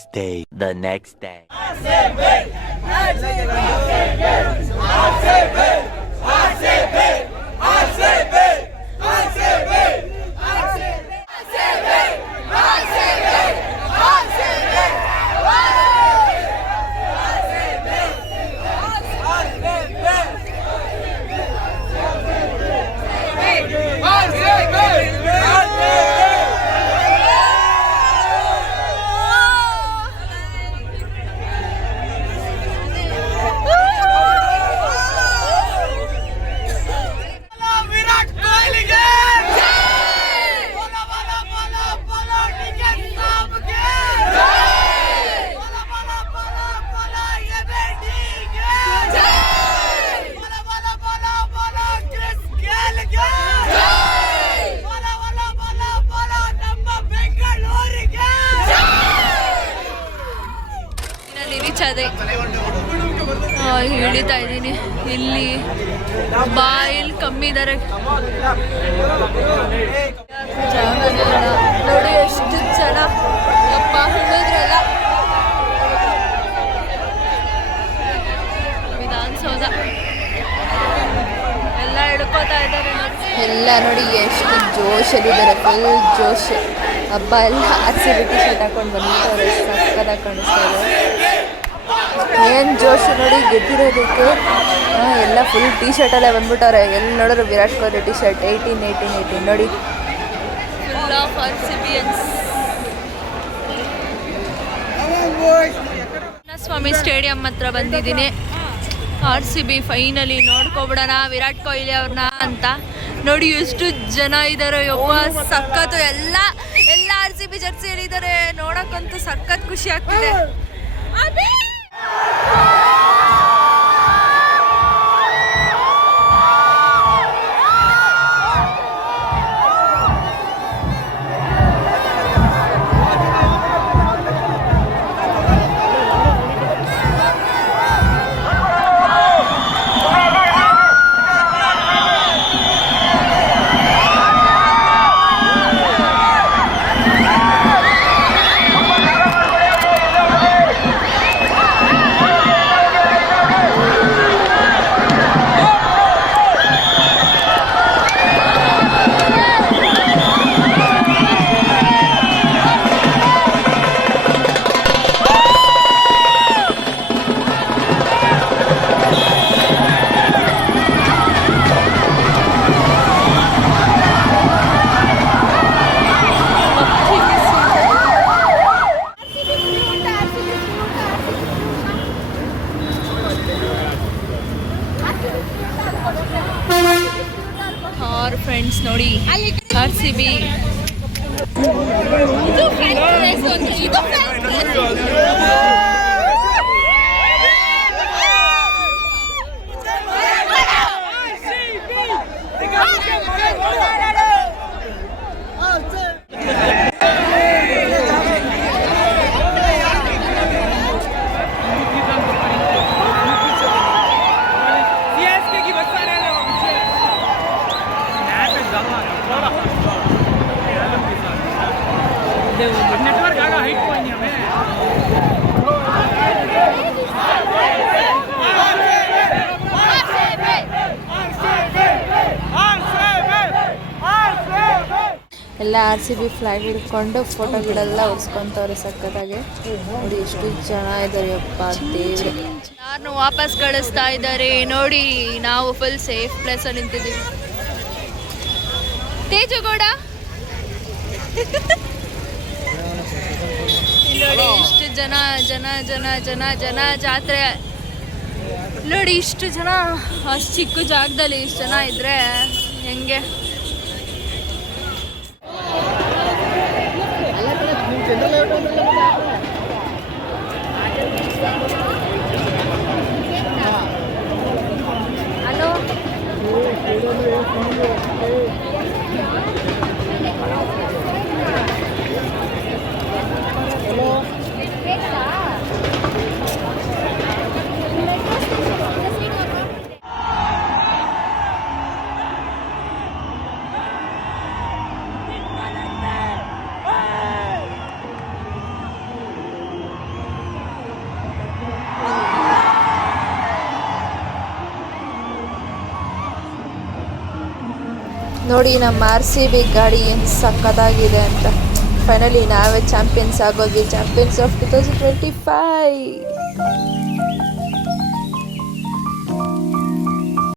next day. ಹಿಡಿತಾ ಇದ್ದೀನಿ. ಇಲ್ಲಿ ಬಾಯಿಲ್ ಕಮ್ಮಿ ಇದ್ದಾರೆ, ನೋಡಿ ಎಷ್ಟು ಜನ ಯಪ್ಪ ಹಿಡಿದ್ರಲ್ಲ. ವಿಧಾನಸೌಧ ಎಲ್ಲ ಹಿಡ್ಕೋತಾ ಇದ್ದಾರೆ, ಎಲ್ಲ ನೋಡಿ ಎಷ್ಟು ಜೋಶಲ್ಲಿದ್ದಾರೆ, ಫುಲ್ ಜೋಶ್. ಹಬ್ಬ ಎಲ್ಲ ಆಕ್ಸಿಬಿಟಿ ಶರ್ಟ್ ಹಾಕೊಂಡು ಬಂದಿದ್ದಾರೆ, ಸಕ್ಕದಾಗಿ ಕಾಣಿಸ್ತಾ ಇದೆ. ಏನು ಜೋಶ್ ನೋಡಿ ಗೆದ್ದಿರೋದಕ್ಕೆ. ಎಲ್ಲ ಫುಲ್ ಟೀ ಶರ್ಟಲ್ಲೇ ಬಂದ್ಬಿಟ್ಟವ್ರೆ, ಎಲ್ಲಿ ನೋಡಿದ್ರು ವಿರಾಟ್ ಕೊಹ್ಲಿ ಟೀ ಶರ್ಟ್ 18 ನೋಡಿ. Full of RCBians. Swamy stadium ಹತ್ರ ಬಂದಿದ್ದೀನಿ. RCB ಫೈನಲಿ ನೋಡ್ಕೊಬಿಡೋಣ ವಿರಾಟ್ ಕೊಹ್ಲಿ ಅವ್ರನ್ನ ಅಂತ. ನೋಡಿ ಎಷ್ಟು ಜನ ಇದ್ದಾರೆ, ಯವ್ವ ಸಖತ್ತು. ಎಲ್ಲ RCB ಜರ್ಸಿಯಲ್ಲಿ ಇದ್ದಾರೆ, ನೋಡಕ್ಕಂತೂ ಸಖತ್ ಖುಷಿ ಆಗ್ತಿದೆ. ಫ್ರೆಂಡ್ಸ್ ನೋಡಿ RCB नेटवर्क आगा हाइट पॉइंट हमें ಎಲ್ಲ RCB ಫ್ಲಾಗ್ ಹಿಡ್ಕೊಂಡು ಫೋಟೋಗಳೆಲ್ಲ ಉರ್ಸ್ಕೊಂತವ್ರೆ ಸಕ್ಕತ್ತಾಗಿ. ನೋಡಿ ಎಷ್ಟು ಜನ ಇದ್ದಾರೆ, ಅಪ್ಪ ದೇವ್ರೆ. ಯಾರನ್ನು ವಾಪಸ್ ಕಳಿಸ್ತಾ ಇದ್ದಾರೆ ನೋಡಿ. ನಾವು ಫುಲ್ ಸೇಫ್ ಪ್ಲೇಸ್ ಅಲ್ಲಿ ನಿಂತಿದ್ದೀವಿ. ತೇಜುಗೌಡ ನೋಡಿ ಇಷ್ಟು ಜನ ಜನ ಜನ ಜನ ಜನ ಜಾತ್ರೆ ನೋಡಿ. ಇಷ್ಟು ಜನ ಅಷ್ಟು ಚಿಕ್ಕ ಜಾಗದಲ್ಲಿ ಇಷ್ಟು ಜನ ಇದ್ರೆ ಹೆಂಗೆ? ಹಲೋ ನೋಡಿ ನಮ್ಮ RCB ಗಾಡಿ ಏನು ಸಕ್ಕತ್ತಾಗಿದೆ ಅಂತ. ಫೈನಲಿ ನಾವೇ ಚಾಂಪಿಯನ್ಸ್ ಆಗೋದ್ವಿ, ಚಾಂಪಿಯನ್ಸ್ ಆಫ್ 2025.